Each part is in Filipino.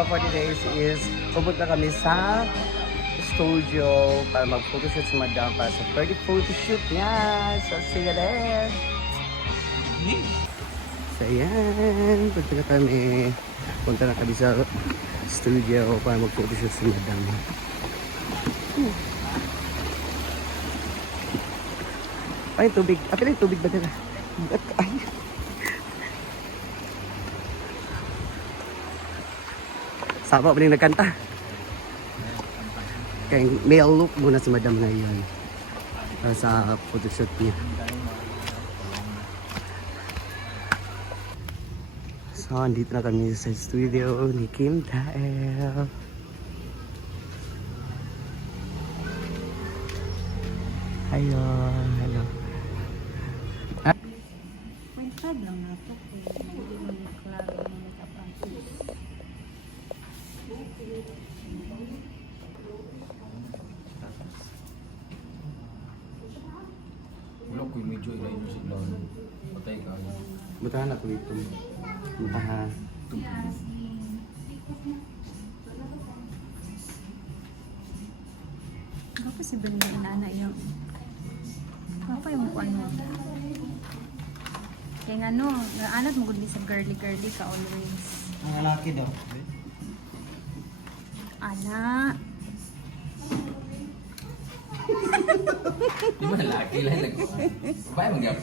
video for today is pupunta kami sa studio para mag-photoshoot si Madam para sa 30 photoshoot niya. So, see you there! So, ayan. Punta na kami sa studio para mag-photoshoot si Madam. Ay, tubig. Apil yung tubig ba dala? Ay. Sama pa rin nagkanta. Kaya male look muna si Madam ngayon sa photoshoot niya. So, andito na kami sa studio ni Kim Dael. Hello, hello. May sad lang na ito kung hindi mo klaro mo nagkapansin. Wala ko yung medyo ilay mo sila. Patay ka. Butahan ako ito. Butahan. Ako si Beli na nana yung ako yung ano. Kaya nga no, anak mo gudi sa girly ka always. Ang lalaki daw. Ana. Di ba laki lang nag... Babae mag-gap.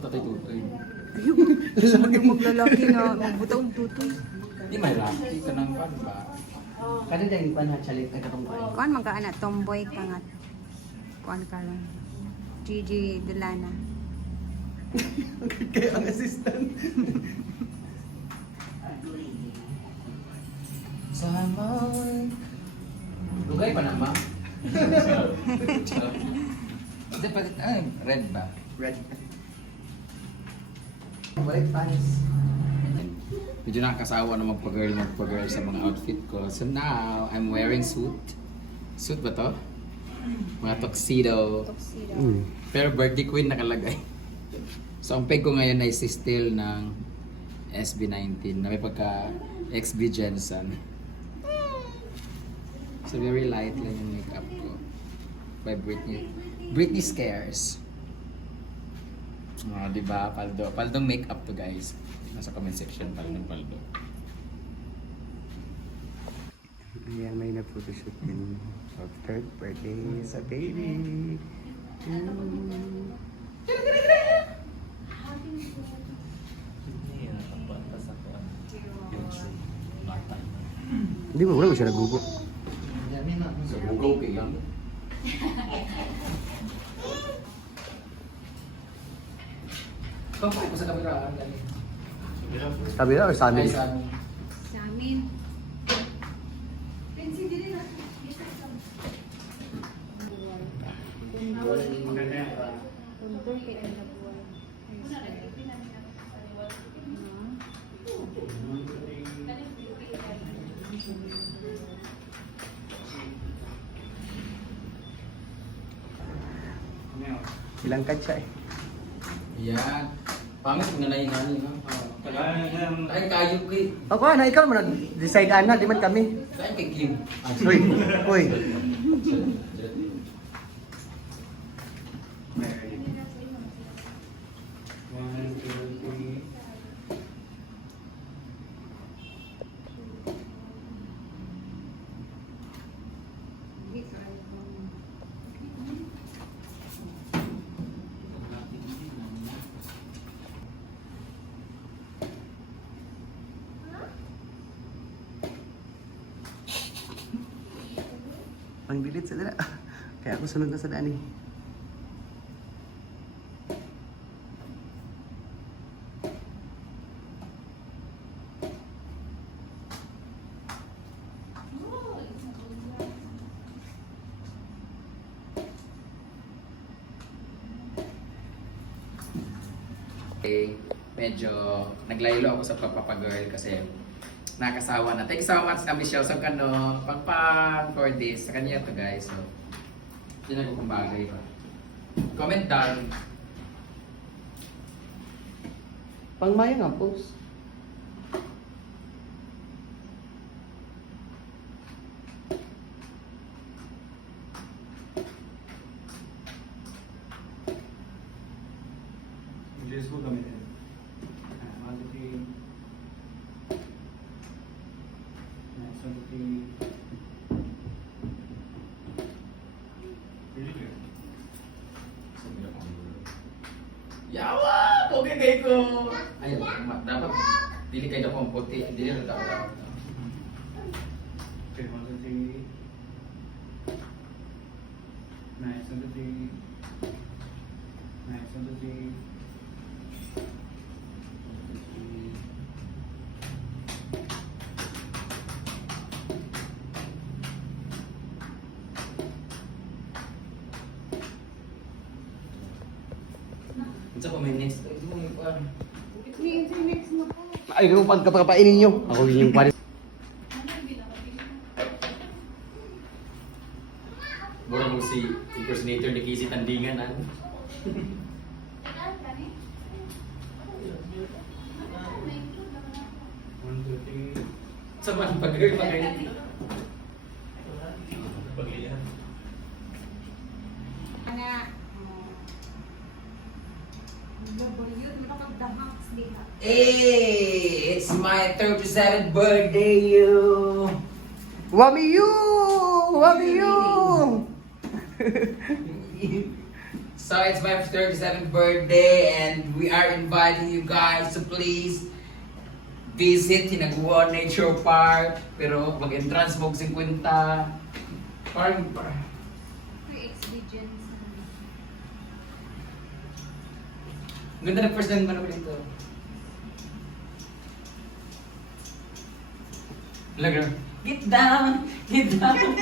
Tatay tutoy. Ano maglalaki na magbutang tutoy. Di may laki ka ng pan ba? Kada din pa na chalit na katong kain. Kuan man ka ana tomboy ka nga. Kuan ka lang. Gigi Delana. Kaya ang assistant. Sama. Lugay pa naman. Hindi pa red ba? Red. White pants. Medyo nakakasawa na magpa-girl sa mga outfit ko. So now, I'm wearing suit. Suit ba to? Mga tuxedo. Pero birthday queen nakalagay. So ang peg ko ngayon ay si Still ng SB19 na may pagka XB Jensen. So very light lang yung makeup ko. By Britney. Britney Scares. Oh, diba? Paldo. Paldong makeup to guys. Nasa comment section Paldong Paldo. Ayan, may na-photoshoot din of third birthday sa baby. Hindi mo, wala mo siya nagubo. So, bugaw kayo. Kapag ko sa kamera. Sabi na or sa amin? Ay, sa amin. Sa amin. Kuntul kay ang nabuhay. Silangkad siya eh. Yan. Pangit kung nanayin namin. Kain kayo kay. Ako na, ikaw mo nag-decide na, di man kami. Kain kay Kim. Uy, uy. Ang bilit sa dala. Kaya ako sunod na sa daan eh. Medyo naglaylo ako sa pagpapagirl kasi nakasawa na. Thank you so much, Michelle. So, kano, pang for this. Sa kanya to guys. So, yun ang kung bagay pa. Comment down. Pang Maya nga, post. Dress ko gamitin. Quantity. Next quantity. Really good. Yawa! Okay kayo ko! Ayun, dapat dili kayo na pang puti. Dili na dapat. Okay, quantity. Next quantity. Next quantity. Unsa pa may next? Ito mo yung Ay, kung pagkapainin nyo. Ako yun yung pares. Mura mo si impersonator ni Casey Tandingan. One, two, three. Sa man pag-girl pa kayo. Paglihan. Ana, yun, makapagdahaks diha. Hey, it's my 37th birthday, you. Wami you! Wami you! So it's my 37th birthday and we are inviting you guys to please visit Hinaguan Nature Park. Pero mag-entrance mo 50. Parang Free experience. ganda na first time ko dito. Lager. Get down! Get down!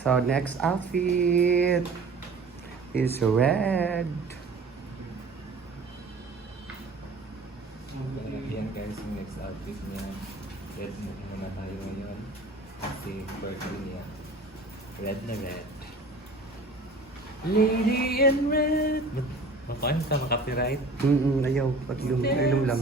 So, next outfit is red. Yan guys, yung next outfit niya. Red muna tayo ngayon. Kasi birthday niya. Red na red. Lady in red. Makuha ka makapiright? Ayaw. Ilum lang.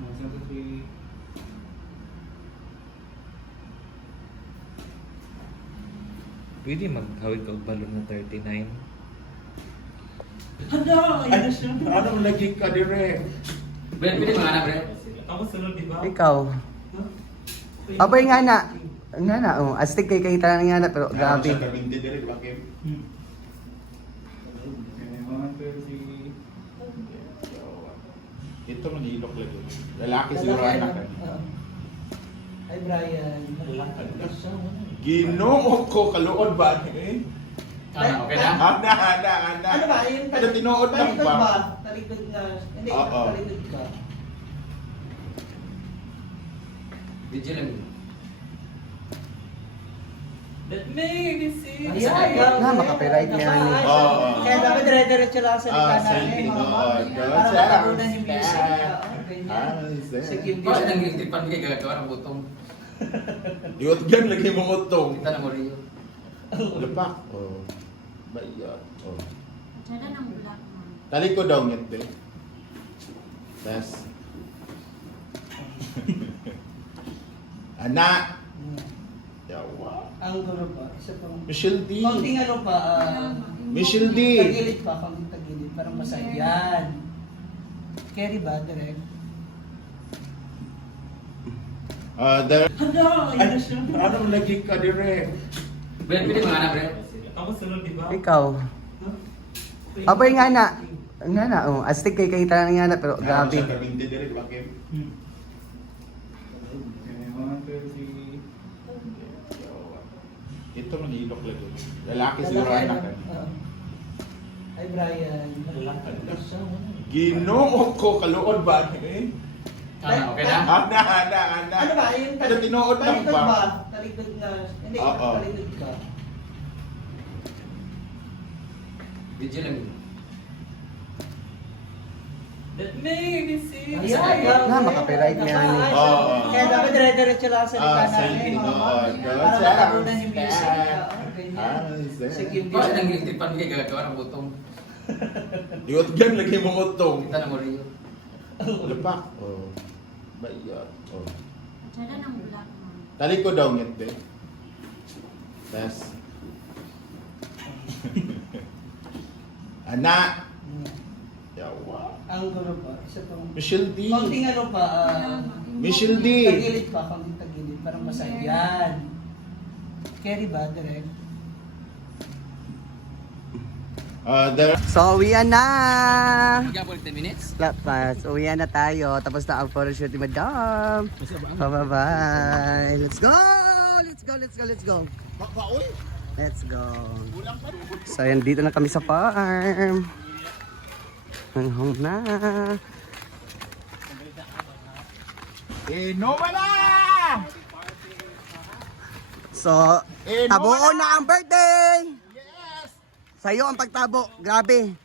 One, two, three. Pwede maghawid ka og balon na 39. Ano lagi ka dire? Brent, pwede mga anak, Brent? Ako sunod, di ba? Ikaw. Abay nga na. Nga na. Oh. Astig kay kahita na nga na. Pero grabe. Sa kabinte dire bakit? Okay, one, two, three. Ito man ilok lagi. Lalaki siguro anak. Ay, Brian. Ginoo ko kaluod ba eh? Ano, okay na? Ana. Ano ba? Yung Ano tinuod lang talikod ba? Talikod na. Hindi, Oo. talikod ba? Video lang. That made me see. Ayan, Nga, makapiright niya. Oo. Kaya dapat dire-diretso lang sa likha sa natin. likha, mga oo. mami. Para matabunan yung music. Oo, ganyan. Sige, yung Bakit music. nang nilitipan kayo gagawa ng butong? Diot gan lagi mo utong. Kita na mo rin. Lepak. Oh. Bayot. Oh. Diyan na ng black man. Tali ko daw ngit de. Tas. Anak. Yawa. Ang gulo pa. Isa pang... Michelle D. Konting ano pa. Michelle D. Tagilid pa. Konting tagilid. Parang masaya. Yan. Carry ba? Direct? There. Ano? Ano lagi ka dire? Brent, pwede mga anak, Brent? Ako sunod, di ba? Ikaw. Abay nga na. Nga na. Oh. Astig kay kahita na nga na. Pero grabe. Sa kabinte dire bakit? Okay, one, two, three. Ito man ilok lagi. Lalaki siguro anak. Ay, Brian. Ginoo ko kaluod ba eh? Ano, okay na? Ana. Ano ba? Yung Ano tinuod lang talikod ba? ba? nakalikod na. Hindi, Oo. nakalikod ka. Video lang yun. That made me see. Ayan, Na, makapiright niya ni. Oo. Kaya dapat dire-diretso lang sa likha namin. selfie, mga oo. ma'am. Good Para job. matakunan yung music. Oo, ganyan. Ah, Sige, yung Bakit music. nang nilitipan kayo gagawa ng butong? Yun, yan, lagi mo utong. Kita na mo rin yun. Lepak. Oh. Bayot. Oh. Diyan ang black mo. Tali ko daw ngiti. Test. Anak! Yawa. Ang gulo pa. Isa pang... Michelle D. Konting ano pa. Michelle D. Tagilid pa. Konting tagilid. Parang masaya. Yan. Carry ba? Direct. So, uwian na! Magkabalik 10 minutes? Lapas, uwian na tayo. Tapos na ang photoshoot ni Madam. Bye-bye. Let's go! Let's go, let's go, let's go. Let's go. So, ayan, dito na kami sa farm. Ang home na. Inoma na! So, Eh, tabuon na ang birthday! Yes! Sa'yo ang pagtabo. Grabe.